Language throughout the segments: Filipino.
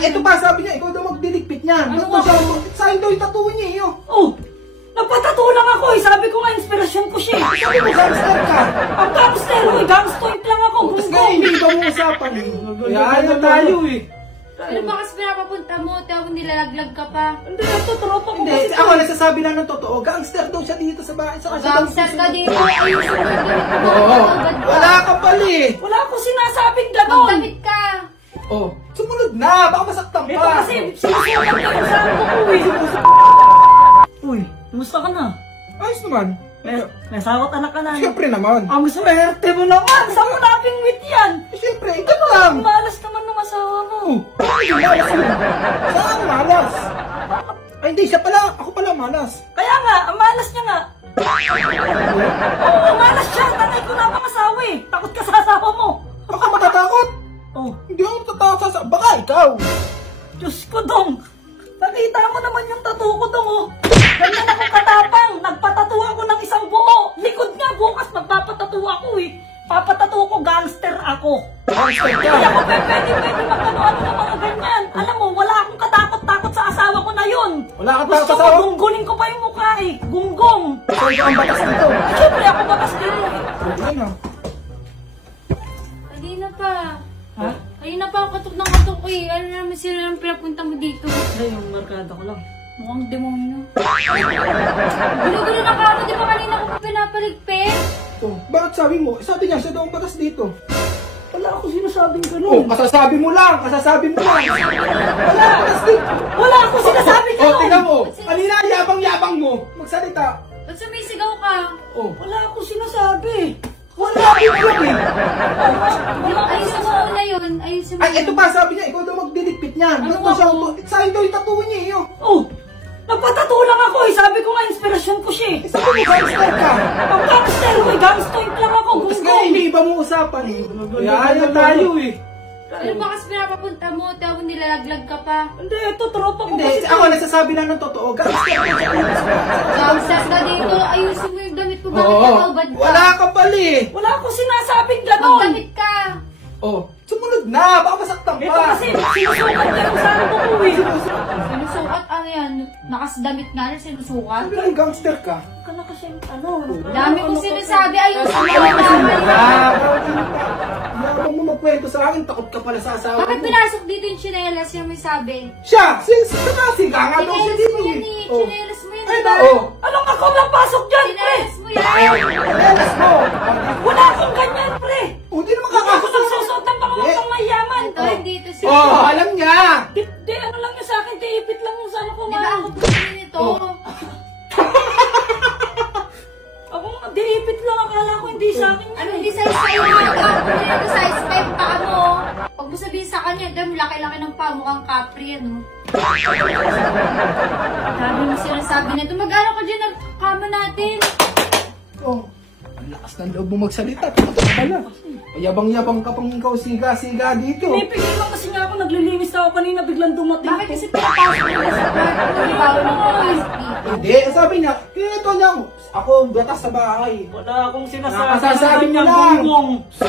Ay, ito pa, sabi niya, ikaw daw magdiligpit niyan. Ano Ba't siya, sa'yo daw yung tattoo niya eh. Oh, nagpatato lang ako eh. Sabi ko nga, inspirasyon ko siya. Sabi mo, gangster ka. Ang gangster, gangstoint lang ako. Tapos ngayon, hindi ba mo usapan eh. Kaya na tayo eh. Ano ba kasi pinapapunta mo? Tawag nilalaglag ka pa. Hindi, ito, tropa ko Hindi, kasi. ako nagsasabi lang ng totoo. Gangster daw siya dito sa bahay. Gangster ka dito. Ayun sa mga damit mo. Oo. Wala ka pala eh. Wala akong sinasabing ganon. Magdamit ka. Oh, sumunod na. Baka masaktan Ito pa. kasi, sinusulat ka yung saan ko ko eh. Uy, kumusta ka na? Ayos naman. May sawat anak ka na. Siyempre naman. Ang swerte mo naman! Saan mo napingwit yan? Siyempre, ikaw lang. Malas naman ng asawa mo. Ay, malas yun. Saan malas? Ay, hindi. Siya pala. Ako pala malas. Kaya nga, ang malas niya nga. Oo, malas siya. Tanay ko na ang asawa eh. Takot ka sa asawa mo. Baka matatakot. Oh, Hindi ako matatakot sa... Baka ikaw. Diyos ko dong. Nakita mo naman yung tattoo ko dong oh. Ganyan ako katapang. Nagpatato ako ng isang buo. Likod nga, bukas magpapatato ako eh. Papatato ko, gangster ako. Gangster Hindi ka. ako pwede magkano-ano ng mga ganyan. Alam mo, wala akong katakot-takot sa asawa ko na yun. Wala ka Gusto takot mo, sa... gunggunin ko pa yung mukha eh. Gunggong. So, ikaw ang batas dito. Ay, syempre ako bakas dito eh. Hindi na. Kanina pa. Ha? Kanina pa ako katok ng katok eh. Ano naman sila ang pinapunta mo dito? Hindi, yung markada ko lang. Mukhang demonyo. Gulo-gulo na ka ako. Di ba kanina ko pa pinapaligpit? Oh, bakit sabi mo? Sabi niya, siya daw ang batas dito. Wala ako sinasabing Oh, ganun. kasasabi mo lang. Kasasabi mo lang. Wala, batas dito. Wala ako sinasabing Oh, ganun. tingnan mo. Kanina, yabang-yabang mo. Magsalita. Ba't sumisigaw ka? Oh. Wala ako sinasabi. Wala, yun eh. Ayusin mo muna yun. Ayusin mo. Ay, ito pa, sabi niya, ikaw daw magdiligpit niyan. Ano Ba't siya, ako? sa'yo daw yung tattoo niya eh. Oh, nagpatato lang ako eh. Sabi ko nga, inspirasyon ko siya eh. Sabi mo, gangster ka. Ang gangster, gangstoint lang ako. Tapos Gunggong. ngayon, hindi ba mo usapan eh. Kaya na tayo eh. Ano ba kasi pinapapunta mo? Tawag nilalaglag ka pa. Hindi, ito, tropa ko Hindi, kasi. ako nagsasabi lang ng totoo. Gangster ka siya. Gangster ka dito. Ayusin mo yung damit mo. Bakit Oo. nakaubad ka? Wala ka pala eh. Wala akong sinasabing ganon. Magdamit ka. Oh, sumunod na. Baka masaktan Ito pa. kasi, sinusukat ka yung saan ko ko eh. Sinusukat ano yan? Nakasdamit nga na sinusukat. Sabi lang, gangster ka. Ka na kasi, ano. Dami kong sinasabi. Ayusin mo yung Yabang mo magkwento sa akin, takot ka pala sa asawa Bakit mo. pinasok dito yung chinelas yung may sabi? Siya! Siga nga daw siya Chinelas dito mo yan eh. eh. Oh. Chinelas mo yan, Ay, diba? oh. Anong ako lang pasok dyan, pre? Chinelas mo yan. Chinelas mo. Wala akong ganyan, pre. Oh, di naman Hindi ako kakasusunod. nagsusot ng pangawang mayaman. Ito, dito si... Oh, alam niya. Di, ano lang yung sa akin, tiipit lang yung sa ano ko, Di ba ma. ako gusto nito? Oh. Ako nga, diipit lang, akala ko hindi sa akin. Ano hindi size 5 ka? Ano ito size 5 pa mo? Pag mo sabihin sa kanya, dam laki-laki ng paa, mukhang Capri, ano? Dami mo sinasabi na ito. Mag-ano ka dyan, nagkama natin. Oh, ang lakas ng loob mo magsalita. Takot ka pala. Yabang-yabang ka pang ikaw siga-siga dito. Pinipigil lang kasi nga ako, naglilinis ako kanina, biglang dumating. Bakit kasi pinapasok mo na sa kwarto? Bago ng papasok dito. Hindi, sabi niya, ito lang. Ako, gatas sa bahay. Wala akong sinasabi. Nakasasabi mo lang. Gunggong. Sa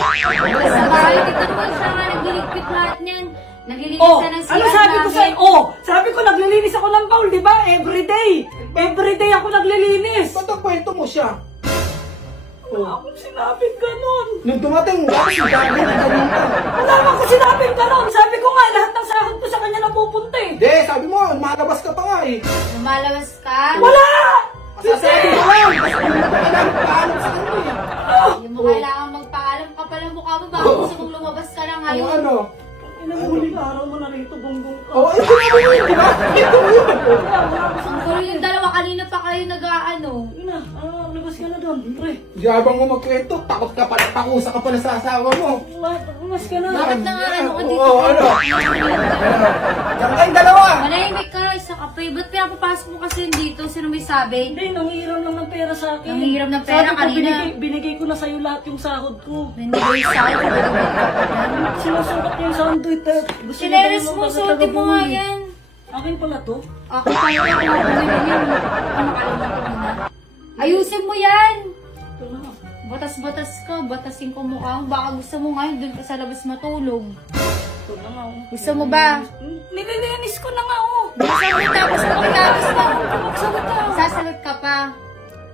bahay, tignan mo siya nga nagliligpit lahat niyan. Naglilinis Oh, ka ng ano CR sabi ko namin. sa'yo? Oh, sabi ko naglilinis ako ng bowl, di ba? Everyday. Everyday ako naglilinis. Ba't ang kwento mo siya? Wala akong sinabing ganon. Nung dumating, wala kasi gabi na ganyan ka. Wala akong sinabing ganon. Sabi ko nga, lahat ng sahod ko sa kanya napupunta eh. Hindi, sabi mo, malabas ka pa nga eh. Lumalabas ka? Wala! Sasabi mo lang, kasi hindi mo kailangan paalam sa kanya eh. Hindi mo kailangan magpaalam ka pala mukha mo. Baka gusto mong lumabas ka na Ang ngayon. ano? Inamuling araw mo na rito, gunggong ka. Oh, ito mo yun, di ba? Ito mo yun. Ang gulo yung dalawa. Kanina pa kayo nag-aano. Ina, labas ka na doon, pre. Yabang mo magkwento, takot ka pala, takusa ka pala sa asawa mo. Labas ka na. Bakit na nga ano ka dito? Oo, ano? Diyan kayong dalawa. Manahimik ka, isa ka pa. Ba't pinapapasok mo kasi yun dito? Sino may sabi? Hindi, nangihiram lang ng pera sa akin. Nangihiram ng pera Sabi ko, kanina. binigay ko na sa'yo lahat yung sahod ko. Hindi ko yung sa'yo. Sinusukat niya yung sahod ko. Chineres mo, suotin mo nga yan. Akin pala to. Ako pa yun. Ako bumili niyan. Ano nakalimutan mo na? Ayusin mo yan. Ito na. Batas-batas ka. Batasin ko mukha mo. Baka gusto mo ngayon doon ka sa labas matulog. Ito na nga, oh. Gusto mo ba? Nililinis ko na nga, oh. Tapos pagkatapos mo, Magsalita. sasagot ka pa.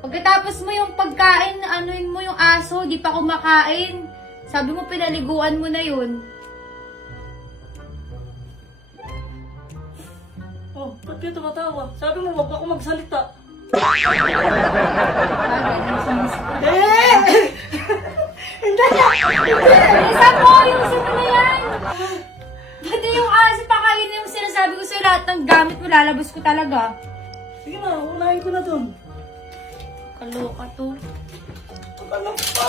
Pagkatapos mo yung pagkain, anuin mo yung aso, di pa kumakain. Sabi mo pinaliguan mo na yun. Oh, ba't kayo tumatawa? Sabi mo, wag ako magsalita. Isa mo, yung sino na yan? Pati yung aso pakain yung sinasabi ko sa'yo, lahat ng gamit mo, lalabas ko talaga. Sige na, unahin ko na dun. Kaloka to. Ito ka lang pa.